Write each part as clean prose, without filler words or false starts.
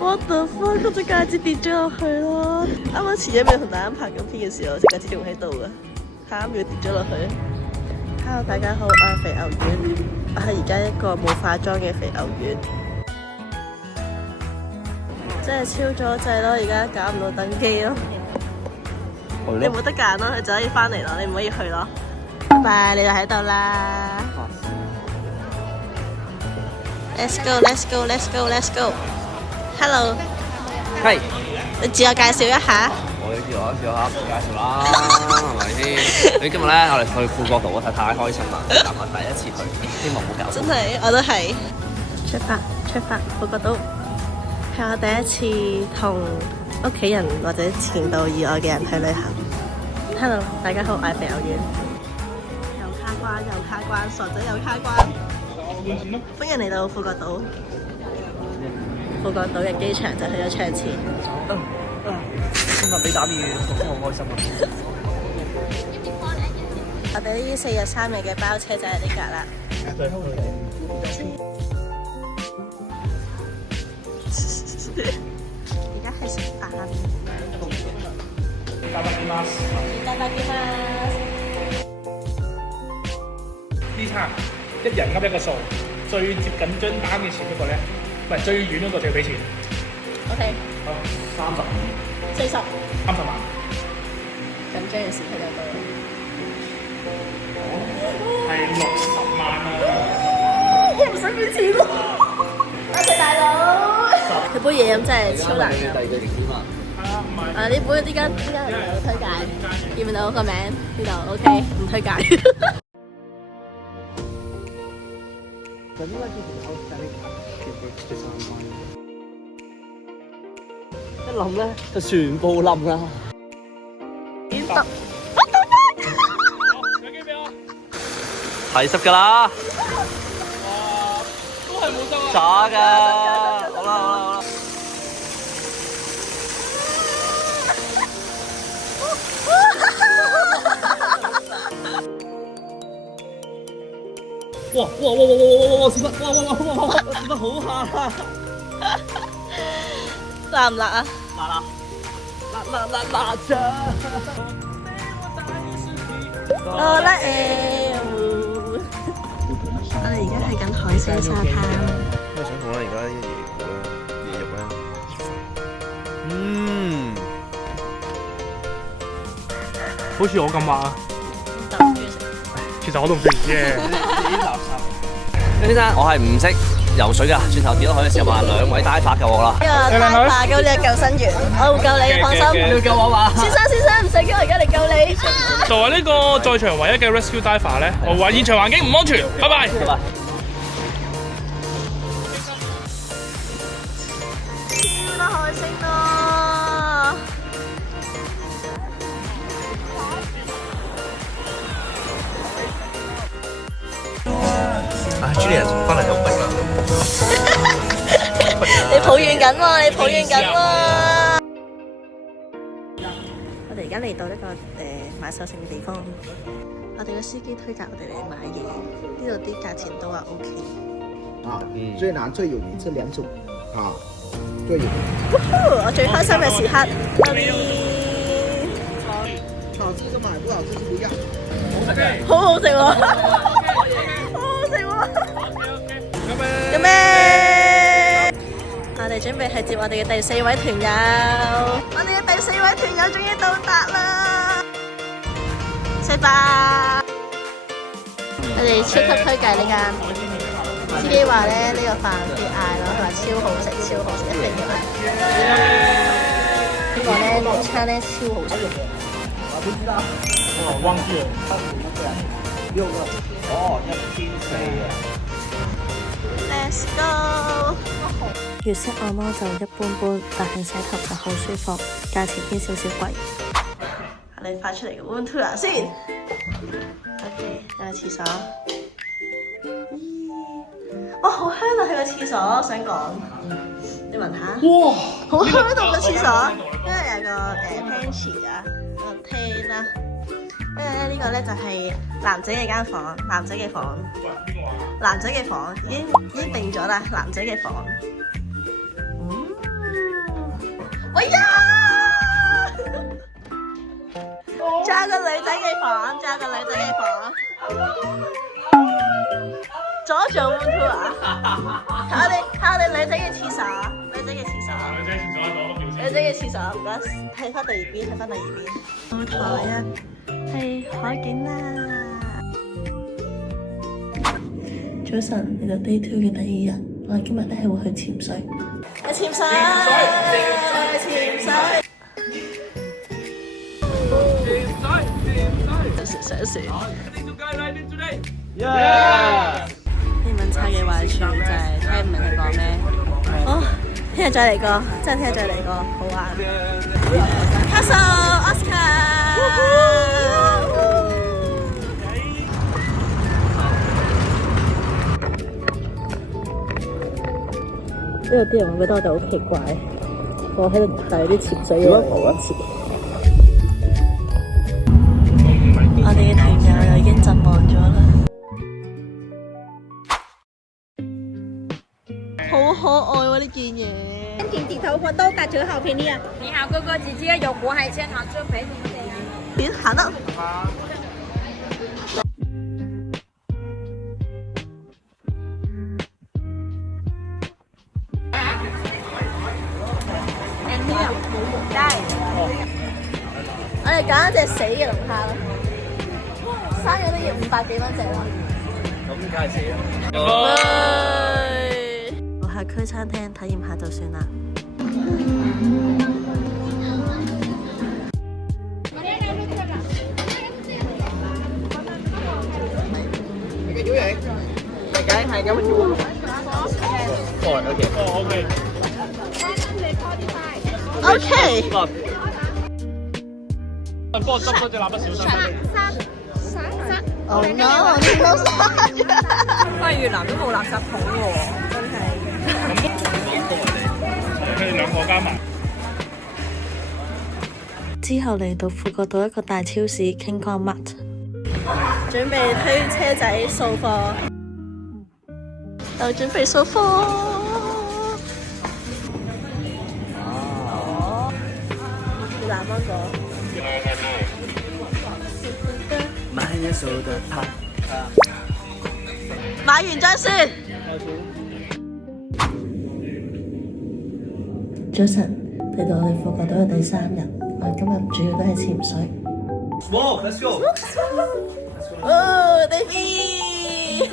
What the fuck！嗰隻戒指跌咗落去咯。啱啱前一秒同大家拍緊片嘅時候，隻戒指仲喺度嘅，下一秒跌咗落去。Hello， 大家好，我係肥牛丸，我係而家一個冇化妝嘅肥牛丸。真係超咗掣咯，而家搞唔到登機咯。你冇得揀咯，你就可以翻嚟咯，你唔可以去咯。拜拜，你就喺度啦。Let's go, let's go, let's go, let's go. Hello， 係，你自我介紹一下。我要自我介紹下，唔介紹啦，係咪先？你今日咧，我哋去富國島，我睇太開心啦！今日第一次去，希望冇搞錯。真係，我都係。出發，富國島係我第一次同屋企人或者前度以外嘅人去旅行。Hello， 大家好，我係肥牛丸。又卡關，傻仔又卡關。歡迎嚟到富國島。富國島嘅機場就去咗唱前。今日俾打面，真係好開心啊！我哋呢4日3夜嘅包車就喺呢格啦。而家係食飯。いただきます。呢餐一人噏一個數，最接近張單嘅錢嗰個咧，唔係最遠嗰個就要俾錢。OK。好，35、 40。30萬。緊張嘅時刻就到。係60萬啊！我唔使俾錢喎。多謝大佬。佢杯嘢飲真係超難飲。第二個景點啊！呢杯呢間係有推介，見唔到個名呢度 OK， 唔推介。一冧咧就全部冧啦。點得？有幾俾我？係濕㗎啦，哇，都係冇收啊！渣㗎。好啦。哇！屎忽！哇！屎忽好嚇！辣唔辣啊？辣醬！好啦我哋而家去緊海鮮沙灘。我想講咧，而家啲椰肉咧，好似我咁滑啊！其實我都唔中意嘅。垃圾。先生，我係唔識游水㗎，轉頭跌落去嘅時候話2位diver救我啦。呢個大把救呢個救生員，我會救你，放心。你要救我嘛？先生，唔使驚，我而家嚟救你。作為呢個在場唯一嘅 rescue diver 咧，我話現場環境唔安全。拜拜。拜拜。超多海星咯！Julian 翻嚟就唔明啦。你抱怨緊喎，我哋而家嚟到呢個買手信嘅地方，我哋嘅司機推介我哋嚟買嘢，呢度啲價錢都話 OK。最難最有名這2種最有名。我最開心嘅時刻，好吃就買，不好吃就不要。好好食喎，有咩？我哋準備去接我哋嘅第4位團友，我哋嘅第4位團友終於到達啦！拜拜！我哋超級推介呢間，司機話咧呢個飯要嗌咯，佢話超好食，一定要嗌。呢個咧午餐咧超好食。我忘記了。6個。哦，1400啊。Let's go！ 粵式按摩就一般般，但係洗頭就好舒服，價錢偏少少貴。你發出嚟嘅 one two 先。OK， 有個廁所。哇，好香啊！佢個廁所，我想講，你聞下。哇！好香到個廁所，因為有個pantry 啊，個廳啦。跟住咧呢個咧就係男仔嘅間房，男仔嘅房已經定咗啦，男仔嘅房。哎呀！揸個女仔嘅房，揸個女仔嘅房。左做 room tour 啊！睇我哋女仔嘅廁所，女仔嘅廁所。女仔嘅廁所，唔該，睇翻第二邊，睇翻第二邊。露台啊，係海景啦。早晨，嚟到 day 2嘅第2日，我哋今日咧係會去潛水。去潛水，去潛水。上船。英文差嘅壞處就係聽唔明佢講咩。好，聽日再嚟過，真係聽日再嚟過，好玩。Castle Oscar。呢度啲人會覺得我哋好奇怪，我喺度睇啲潛水嘅人。我哋嘅團友又已經陣亡咗啦。好可愛喎呢件嘢。请低头活动打折好便宜啊！你好，哥哥姐姐，有活海鲜好吃，陪你们。點行啊？我哋揀一隻死嘅龍蝦啦，生咗都要500幾蚊隻啦。咁梗係死啦！樓下區餐廳體驗下就算啦。OK。幫我執多隻蠟筆小新。哦 no！ 你冇沙啫。翻越南都冇垃圾桶喎，真係。佢哋兩個加埋。之後嚟到富國島一個大超市 King Kong Mart， 準備推車仔掃貨，又準備掃貨。越南芒果。買完再算。早晨，嚟到我哋富國島嘅第3日，我哋今日主要都係潛水。Let's go！ 哦 ，David！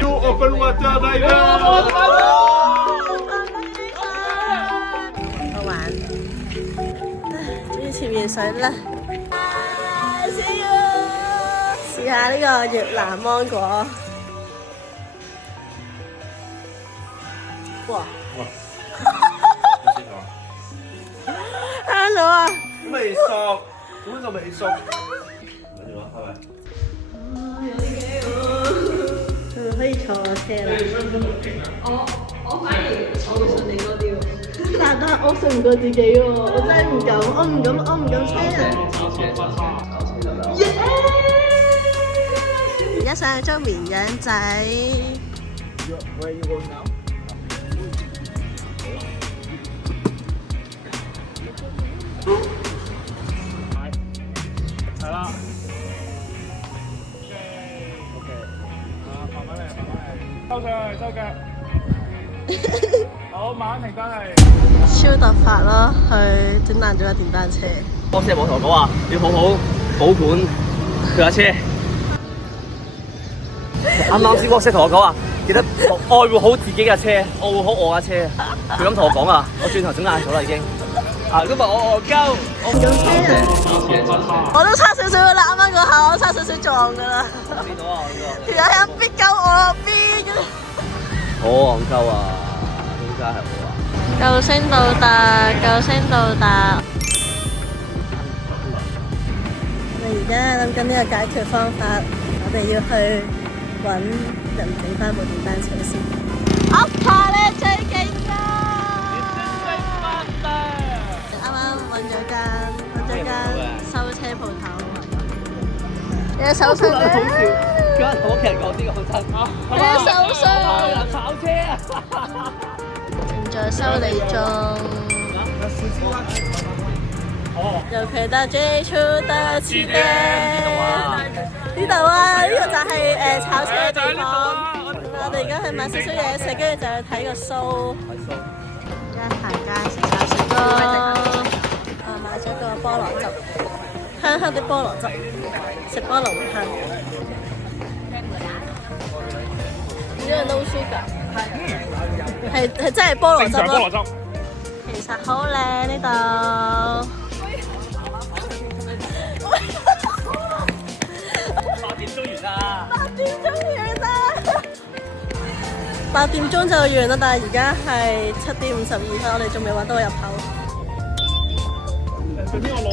You open water diver！ 好玩，終於潛完水啦！試下呢個越南芒果。哇！香咗啊！未熟，根本就未熟。可以坐我車啦。我反而我會信你多啲喎。但我信唔過自己喎，我真係唔敢，我唔敢車人。而家上去捉綿羊仔。係啦。收上去，收腳。好，慢停低。超突發咯，佢整爛咗架電單車。波姐冇同我講話，要好好保管佢架車。啱啱先波姐同我講話，記得愛護好自己架車，愛護好我架車。佢咁同我講啊，我轉頭整爛咗啦已經。啊，今日我戇鳩，我唔車人，我都差少少啦，啱啱嗰下我差少少撞噶啦。見到啊，條友喺度逼鳩我邊嘅。好戇鳩啊！點解係我啊？救星到達，救星到達。我哋而家諗緊呢個解決方法，我哋要去揾人整翻部電單車先。Oscar 咧最勁㗎！啱啱揾咗間收車鋪頭。你嘅手信咧？少人同屋企人講啲講真。手信。炒車啊！正在修理中。有佢搭 J 出得次嘅。呢度啊，呢個就係炒車嘅地方。我哋而家去買少少嘢食，跟住就去睇個 show。而家行街食炒食咯。買咗個菠蘿汁，香香啲菠蘿汁，食菠蘿唔香。呢個 no sugar，係真係菠蘿汁咯。其實好靚呢度。8點鐘完啦。8點鐘完啦。8點鐘就完啦，但係而家係7點52分，我哋仲未揾到個入口。隨便我攞。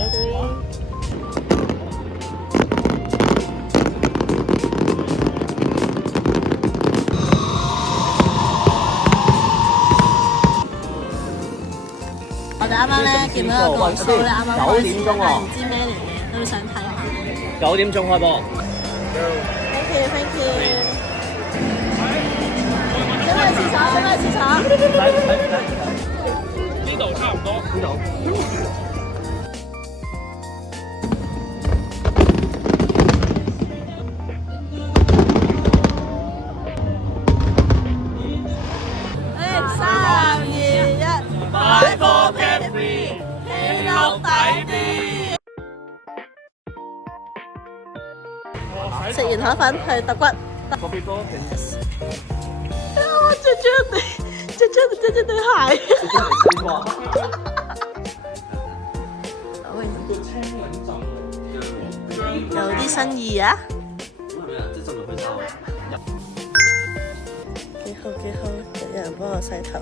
我哋啱啱咧見到一個 show 咧，啱啱開始，但係唔知咩嚟嘅，都想睇下。9點鐘開播。Thank you, thank you。想去廁所，想去廁所。呢度差唔多。呢度。3、2、1，擺波 get free，氣落底啲。食完河粉去揼骨。我着咗對鞋。有啲新意啊！幾好幾好，有人幫我洗頭，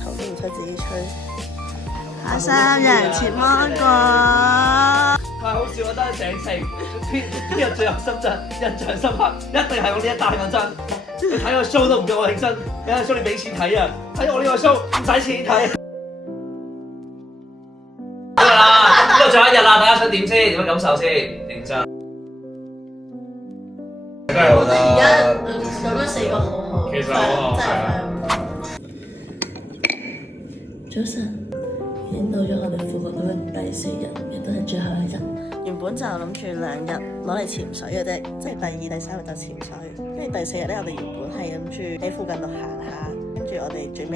頭都唔使自己吹。下3人切芒果。太好笑啦！真係成程呢日最後深圳印象深刻，一定係我呢一單講真。你睇個 show 都唔夠我認真，睇個 show 你俾錢睇啊！睇我呢個 show 唔使錢睇。好啦，呢個最後一日啦，大家想點先？點樣感受先？認真。我覺得而家有咗4個好好，其實好真係。早晨，已經到咗我哋復活島嘅第4日，亦都係最後一日。原本就諗住2日攞嚟潛水嘅啫，即係第2、第3日就潛水。跟住第4日咧，我哋原本係諗住喺附近度行下，跟住我哋最尾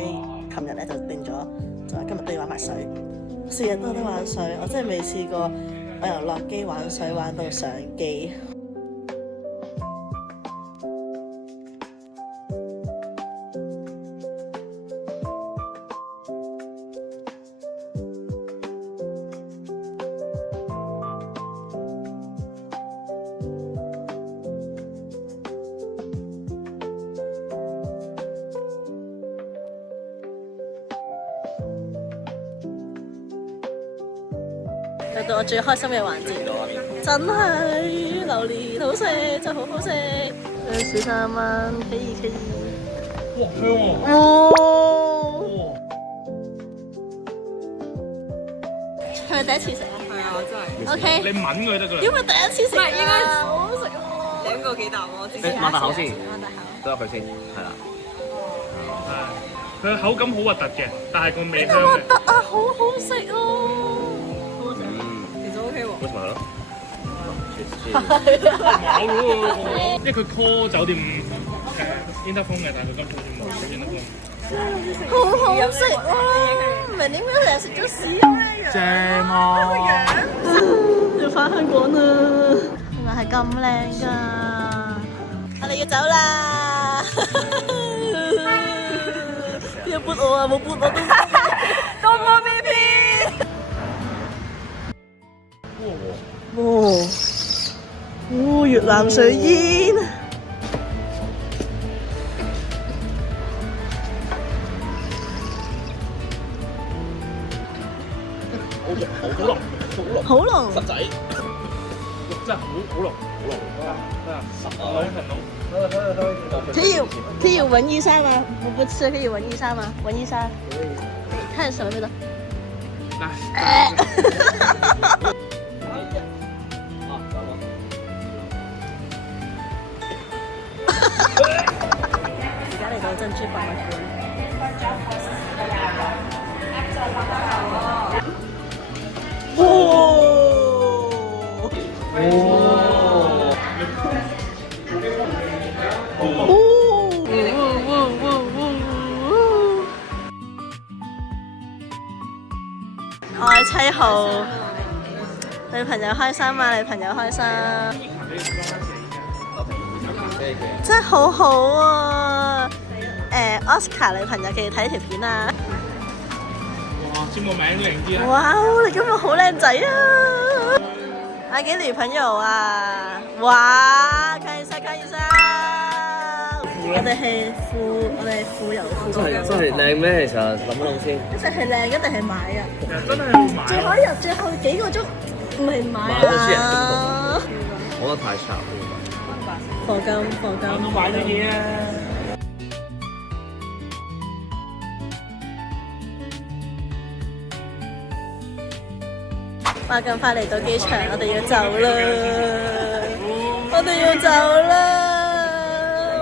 琴日咧就定咗，就話今日都要玩埋水。4日都得玩水，我真係未試過，我由落機玩水玩到上機。又到我最開心嘅環節，真係榴蓮好食，真係好好食。43蚊，可以。哇，香喎！哦！係咪第一次食啊？係啊，真係。 OK。你吻佢得㗎啦。因為第一次食，唔係應該好好食喎。兩個幾啖我之前。擘大口先，擘大口。都有佢先，係啦。佢口感好核突嘅，但係個味香嘅。核突啊，好好食啊！其實 OK 喎。咁咪係咯。冇喎，因為佢 call 酒店interphone 嘅，但係佢今次冇 interphone。好好食啊！唔明點解成日食咗屎咁嘅樣。正啊！要翻香港啦！原來係咁靚㗎，我哋要走啦！邊個撥我啊？冇撥我都多麼 BP！ 哇！越南水煙。好濃，實仔，真係好濃，可以聞一下嗎？我不吃，可以聞一下嗎？聞一下，看什麼味道？嗱。 ，好到珍珠博物館。我係7號，女朋友開心嘛？女朋友開心，真係好好啊！Oscar 女朋友記住睇條片啊！哇，簽個名都型啲啊！哇，你今日好靚仔啊！買幾女朋友啊？哇，看一下看一下，我哋係富有富真係靚咩？其實諗一諗先。一定係靚，一定係買㗎。真係會買。最後幾個鐘唔係買買好似人都唔啊！講得太差。課金都買咗嘢啊！哇！咁快嚟到機場，我哋要走啦！我哋要走啦，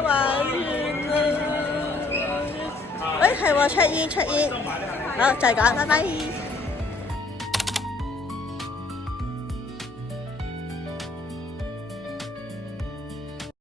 玩完啦！喂，係喎，check in，好，再講，拜拜。